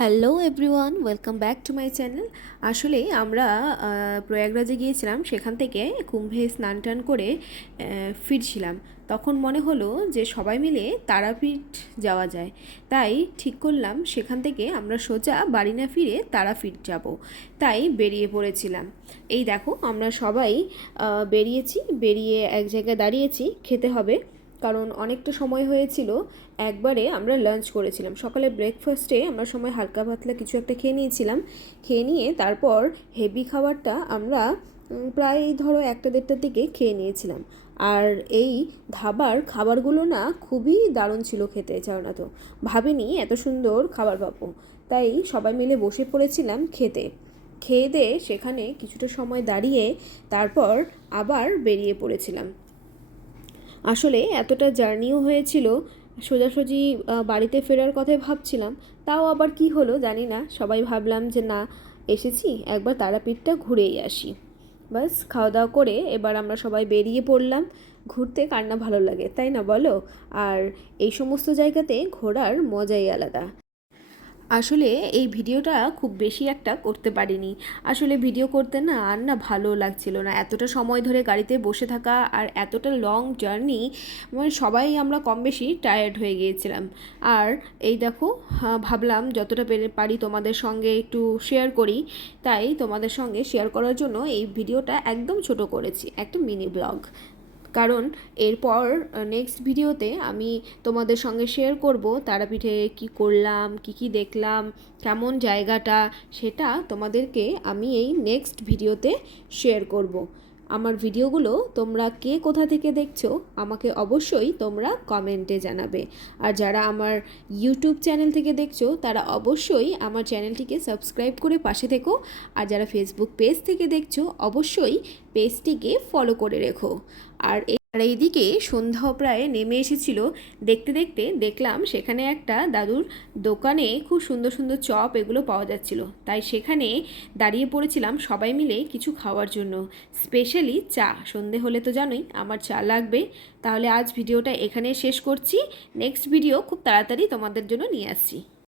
Hello everyone, welcome back to my channel. আসলে আমরা প্রয়াগরাজে গিয়েছিলাম, সেখান থেকে কুম্ভে স্নান টান করে ফিরছিলাম। তখন মনে হলো যে সবাই মিলে তারাপীঠ যাওয়া যায়, তাই ঠিক করলাম সেখান থেকে আমরা সোজা বাড়ি না ফিরে তারাপীঠ যাব। তাই বেরিয়ে পড়েছিলাম। এই দেখো, আমরা সবাই বেরিয়ে এক জায়গায় দাঁড়িয়েছি, খেতে হবে কারণ অনেকটা সময় হয়েছিল। একবারে আমরা লাঞ্চ করেছিলাম, সকালে ব্রেকফাস্টে আমরা সময় হালকা পাতলা কিছু একটা খেয়ে নিয়েছিলাম। খেয়ে নিয়ে তারপর হেভি খাবারটা আমরা প্রায় ধরো 1টা-1:30টার দিকে খেয়ে নিয়েছিলাম। আর এই ধাবার খাবারগুলো না খুবই দারুণ ছিল খেতে, জানো না তো, ভাবিনি এত সুন্দর খাবার পাবো। তাই সবাই মিলে বসে পড়েছিলাম খেতে। খেয়ে দিয়ে সেখানে কিছুটা সময় দাঁড়িয়ে তারপর আবার বেরিয়ে পড়েছিলাম। আসলে এতটা জার্নিও হয়েছিল, সোজাসুজি বাড়িতে ফেরার কথাই ভাবছিলাম। তাও আবার কি হলো জানি না, সবাই ভাবলাম যে না, এসেছি একবার তারাপীঠটা ঘুরেই আসি। বাস খাওয়া দাওয়া করে এবার আমরা সবাই বেরিয়ে পড়লাম। ঘুরতে কার না ভালো লাগে, তাই না বলো? আর এই সমস্ত জায়গাতে ঘোরার মজাই আলাদা। আসলে এই ভিডিওটা খুব বেশি একটা করতে পারিনি। আসলে ভিডিও করতে না আর না ভালো লাগছিল না, এতটা সময় ধরে গাড়িতে বসে থাকা আর এতটা লং জার্নি, মানে সবাই আমরা কম বেশি টায়ার্ড হয়ে গিয়েছিলাম। আর এই দেখো, ভাবলাম যতটা পারি তোমাদের সঙ্গে একটু শেয়ার করি, তাই তোমাদের সঙ্গে শেয়ার করার জন্য এই ভিডিওটা একদম ছোট করেছি, একটা মিনি ব্লগ। কারণ এরপর নেক্সট ভিডিওতে আমি তোমাদের সঙ্গে শেয়ার করব তারাপীঠে কি করলাম, কি দেখলাম, কেমন জায়গাটা, সেটা তোমাদেরকে আমি এই নেক্সট ভিডিওতে শেয়ার করব। আমার ভিডিওগুলো তোমরা কে কোথা থেকে দেখছো আমাকে অবশ্যই তোমরা কমেন্টে জানাবে। আর যারা আমার ইউটিউব চ্যানেল থেকে দেখছো তারা অবশ্যই আমার চ্যানেলটিকে সাবস্ক্রাইব করে পাশে থেকো। আর যারা ফেসবুক পেজ থেকে দেখছো অবশ্যই পেজটিকে ফলো করে রেখো। আর এইদিকে সন্ধ্যাও প্রায় নেমে এসেছিল। দেখতে দেখতে দেখলাম সেখানে একটা দাদুর দোকানে খুব সুন্দর সুন্দর চপ এগুলো পাওয়া যাচ্ছিল, তাই সেখানে দাঁড়িয়ে পড়েছিলাম সবাই মিলে কিছু খাওয়ার জন্য। স্পেশালি চা, সন্ধে হলে তো জানোই আমার চা লাগবে। তাহলে আজ ভিডিওটা এখানে শেষ করছি, নেক্সট ভিডিও খুব তাড়াতাড়ি তোমাদের জন্য নিয়ে আসছি।